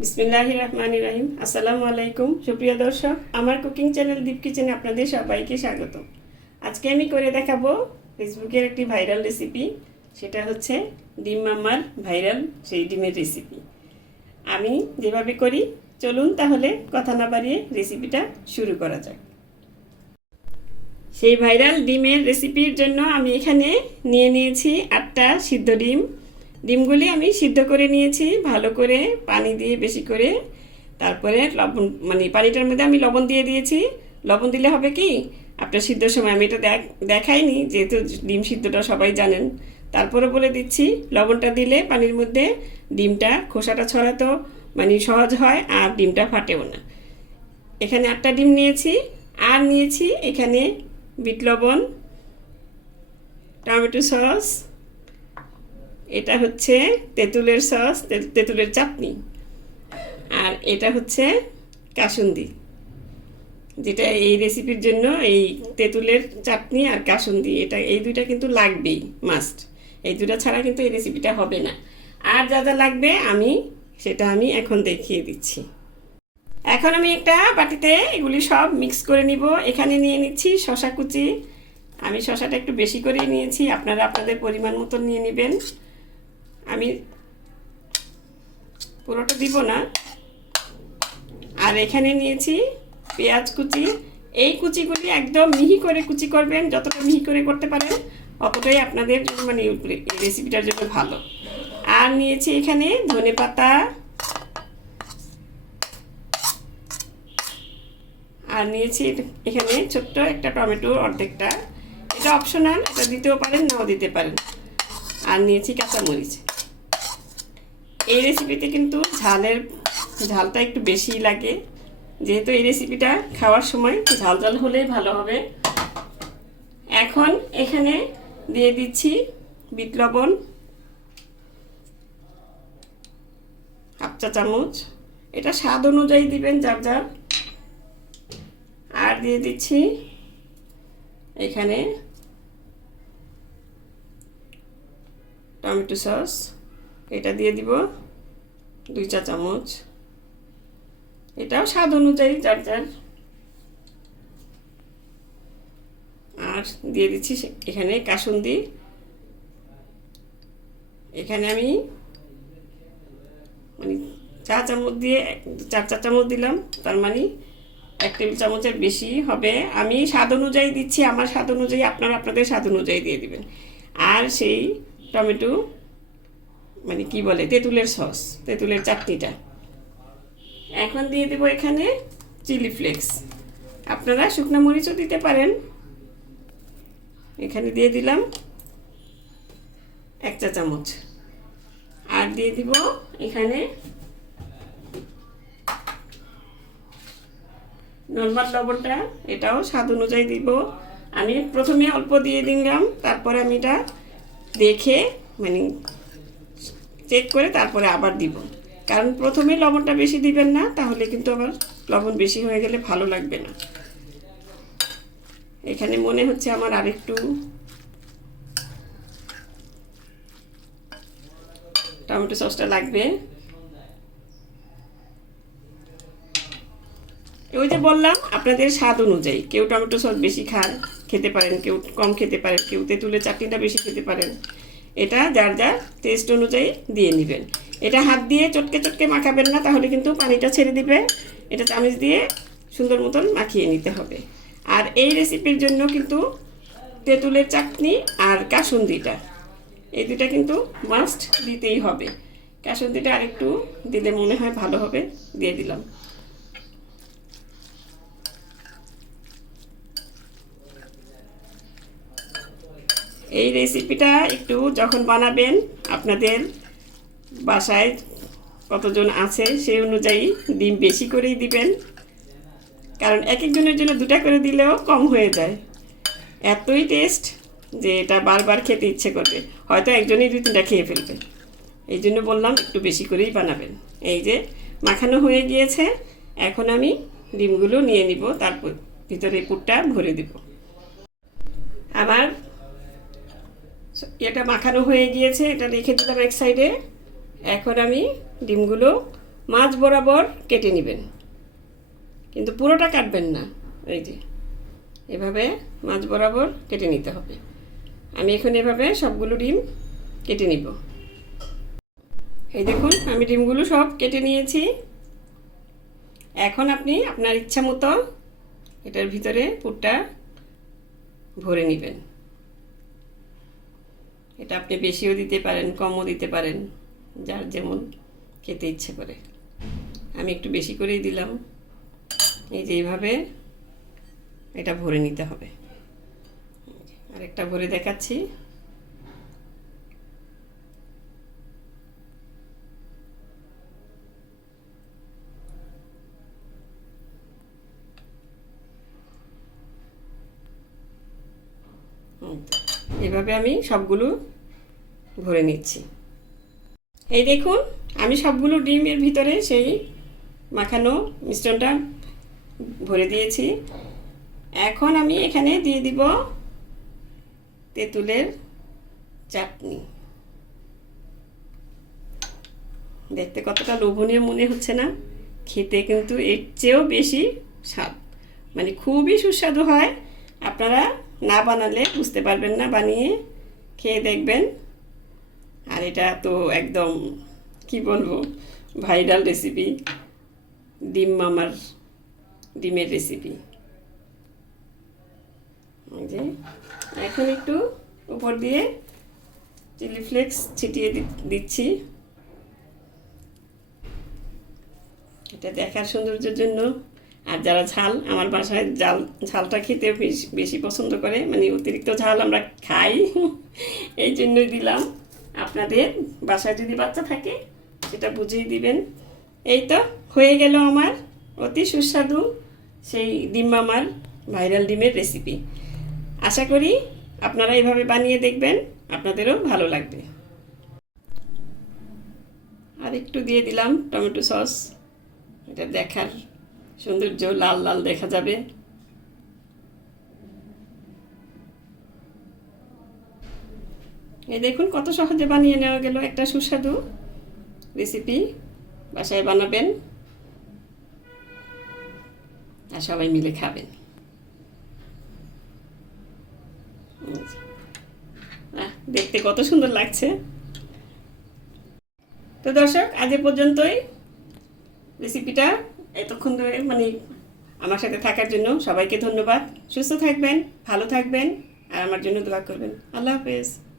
বিসমিল্লাহ রহমান রাহিম। আসসালামু আলাইকুম। সুপ্রিয় দর্শক, আমার কুকিং চ্যানেল দীপ কিচেনে আপনাদের সবাইকে স্বাগত। আজকে আমি করে দেখাবো ফেসবুকের একটি ভাইরাল রেসিপি সেটা হচ্ছে ডিম মাম্মার ভাইরাল সেই ডিমের রেসিপি আমি যেভাবে করি, চলুন তাহলে কথা না বাড়িয়ে রেসিপিটা শুরু করা যাক। সেই ভাইরাল ডিমের রেসিপির জন্য আমি এখানে নিয়ে নিয়েছি আটটা সিদ্ধ ডিম। ডিমগুলি আমি সিদ্ধ করে নিয়েছি, ভালো করে পানি দিয়ে বেশি করে। তারপরে লবণ মানে পানিটার মধ্যে আমি লবণ দিয়ে দিয়েছি। লবণ দিলে হবে কি আপনার সিদ্ধর সময়, আমি এটা দেখ, দেখাইনি, যেহেতু ডিম সিদ্ধটা সবাই জানেন। তারপরে বলে দিচ্ছি, লবণটা দিলে পানির মধ্যে ডিমটা, খোসাটা ছড়াতো মানে সহজ হয়, আর ডিমটা ফাটেও না। এখানে আটটা ডিম নিয়েছি, আর নিয়েছি এখানে বিট লবণ, টমেটো সস এটা হচ্ছে তেঁতুলের সস তেঁতুলের চাটনি। আর এটা হচ্ছে কাসুন্দি। যেটা এই রেসিপির জন্য এই তেঁতুলের চাটনি আর কাসুন্দি, এটা এই দুইটা কিন্তু লাগবেই মাস্ট এই দুটা ছাড়া কিন্তু এই রেসিপিটা হবে না। আর যা যা লাগবে আমি, সেটা আমি এখন দেখিয়ে দিচ্ছি। এখন আমি একটা বাটিতে এগুলি সব মিক্স করে নিব। এখানে নিয়ে নিচ্ছি শশা কুচি। আমি শশাটা একটু বেশি করেই নিয়েছি। আপনারা আপনাদের পরিমাণ মতো নিয়ে নেবেন। আমি পুরোটা দিব না। আর এখানে নিয়েছি পেঁয়াজ কুচি। এই কুচিগুলি একদম মিহি করে কুচি করবেন, যতটা মিহি করে করতে পারেন, অতটাই আপনাদের মানে রেসিপিটার জন্য ভালো। আর নিয়েছি এখানে ধনে পাতা। আর নিয়েছি এখানে ছোট্ট একটা টমেটোর অর্ধেকটা। এটা অপশনাল এটা দিতেও পারেন, নাও দিতে পারেন। আর নিয়েছি কাঁচামরিচ। এই রেসিপিতে কিন্তু ঝালের ঝালটা একটু বেশি লাগে। যেহেতু এই রেসিপিটা খাওয়ার সময় ঝাল ঝাল হলেই ভালো হবে। এখন এখানে দিয়ে দিচ্ছি বিট লবণ, হাফ চা চামচ। এটা স্বাদ অনুযায়ী দিবেন যার যার। আর দিয়ে দিচ্ছি এখানে টমেটো সস। এটা দিয়ে দিব দুই চা চামচ। এটাও স্বাদ অনুযায়ী যার যার আর দিয়ে দিচ্ছি এখানে কাসুন্দি। এখানে আমি মানে চা চামচ দিয়ে চার চা চামচ দিলাম। তার মানে এক টেবিল চামচের বেশি হবে। আমি স্বাদ অনুযায়ী দিচ্ছি, আমার স্বাদ অনুযায়ী, আপনারা আপনাদের স্বাদ অনুযায়ী দিয়ে দিবেন। আর সেই টমেটো মানে কি বলে, তেঁতুলের সস, তেঁতুলের চাটনিটা। এখন দিয়ে দেবো এখানে চিলি ফ্লেক্স। আপনারা শুকনো মরিচও দিতে পারেন। এখানে দিয়ে দিলাম এক চা চামচ। আর দিয়ে দিব এখানে নর্মাল লবণটা, এটাও স্বাদ অনুযায়ী দিব। আমি প্রথমে অল্প দিয়ে দিলাম, তারপরে আমি এটা দেখে মানে চেক করে তারপরে আবার দিব। কারণ প্রথমে লবণটা বেশি দিবেন না, তাহলে কিন্তু আবার লবণ বেশি হয়ে গেলে ভালো লাগবে না। এখানে মনে হচ্ছে আমার আরেকটু টমেটো সসটা লাগবে। ওই যে বললাম, আপনাদের স্বাদ অনুযায়ী কেউ টমেটো সস বেশি খান খেতে পারেন, কেউ কম খেতে পারেন, কেউ তেঁতুলের চাটনিটা বেশি খেতে পারেন। এটা যার যার টেস্ট অনুযায়ী দিয়ে নেবেন। এটা হাত দিয়ে চটকে চটকে মাখাবেন না, তাহলে কিন্তু পানিটা ছেড়ে দিবে। এটা চামচ দিয়ে সুন্দর মতন মাখিয়ে নিতে হবে। আর এই রেসিপির জন্য কিন্তু তেঁতুলের চাটনি আর কাসুন্দিটা, এই দুটা কিন্তু মাস্ট দিতেই হবে। কাসুন্দিটা আরেকটু দিলে মনে হয় ভালো হবে, দিয়ে দিলাম। এই রেসিপিটা একটু যখন বানাবেন, আপনাদের বাসায় কতজন আছে সেই অনুযায়ী ডিম বেশি করেই দিবেন। কারণ এক একজনের জন্য দুটা করে দিলেও কম হয়ে যায়। এতই টেস্ট যে এটা বারবার খেতে ইচ্ছে করবে। হয়তো একজনই দুই তিনটা খেয়ে ফেলবে। এই জন্য বললাম একটু বেশি করেই বানাবেন। এই যে মাখানো হয়ে গিয়েছে, এখন আমি ডিমগুলো নিয়ে নিব, তারপর ভিতরে পুরটা ভরে দিব। আবার এটা মাখানো হয়ে গিয়েছে, এটা রেখে দিলাম এক সাইডে এখন আমি ডিমগুলো মাছ বরাবর কেটে নেবেন। কিন্তু পুরোটা কাটবেন না, এই যে। এভাবে মাছ বরাবর কেটে নিতে হবে। আমি এখন এভাবে সবগুলো ডিম কেটে নিব। এই দেখুন, আমি ডিমগুলো সব কেটে নিয়েছি। এখন আপনি আপনার ইচ্ছা মতো এটার ভিতরে পুরটা ভরে নেবেন। এটা আপনি বেশিও দিতে পারেন, কমও দিতে পারেন, যার যেমন খেতে ইচ্ছে করে। আমি একটু বেশি করেই দিলাম। এই যে এইভাবে এটা ভরে নিতে হবে। আরেকটা ভরে দেখাচ্ছি। এভাবে আমি সবগুলো ভরে নিচ্ছি। এই দেখুন, আমি সবগুলো ডিমের ভিতরে সেই মাখানো মিশ্রণটা ভরে দিয়েছি। এখন আমি এখানে দিয়ে দিব তেঁতুলের চাটনি। দেখতে কতটা লোভনীয় মনে হচ্ছে না? খেতে কিন্তু এর চেয়েও বেশি স্বাদ। মানে খুবই সুস্বাদু হয়। আপনারা না বানালে বুঝতে পারবেন না, বানিয়ে খেয়ে দেখবেন। আর এটা তো একদম, কি বলব, ভাইরাল রেসিপি ডিম মামার ডিমের রেসিপি যে, এখন একটু উপর দিয়ে চিলি ফ্লেক্স ছিটিয়ে দিচ্ছি। এটা দেখার সৌন্দর্যের জন্য আর যারা ঝাল, আমার বাসায় জাল, ঝালটা খেতে বেশ- পছন্দ করে। মানে অতিরিক্ত ঝাল আমরা খাই। এই জন্যই দিলাম। আপনাদের বাসায় যদি বাচ্চা থাকে, সেটা বুঝিয়ে দিবেন। এই তো, হয়ে গেল আমার অতি সুস্বাদু সেই ডিম মামার ভাইরাল ডিমের রেসিপি আশা করি আপনারা এভাবে বানিয়ে দেখবেন, আপনাদেরও ভালো লাগবে। আর একটু দিয়ে দিলাম টমেটো সস। এটা দেখার সৌন্দর্য লাল লাল দেখা যাবে। এই দেখুন কত সহজে বানিয়ে নেওয়া গেল একটা সুস্বাদু রেসিপি বাসায় বানাবেন আর সবাই মিলে খাবেন। দেখতে কত সুন্দর লাগছে। তো দর্শক, আজ পর্যন্তই। রেসিপিটা এতক্ষণ ধরে মানে আমার সাথে থাকার জন্য সবাইকে ধন্যবাদ। সুস্থ থাকবেন, ভালো থাকবেন, আর আমার জন্য দোয়া করবেন। আল্লাহ হাফেজ।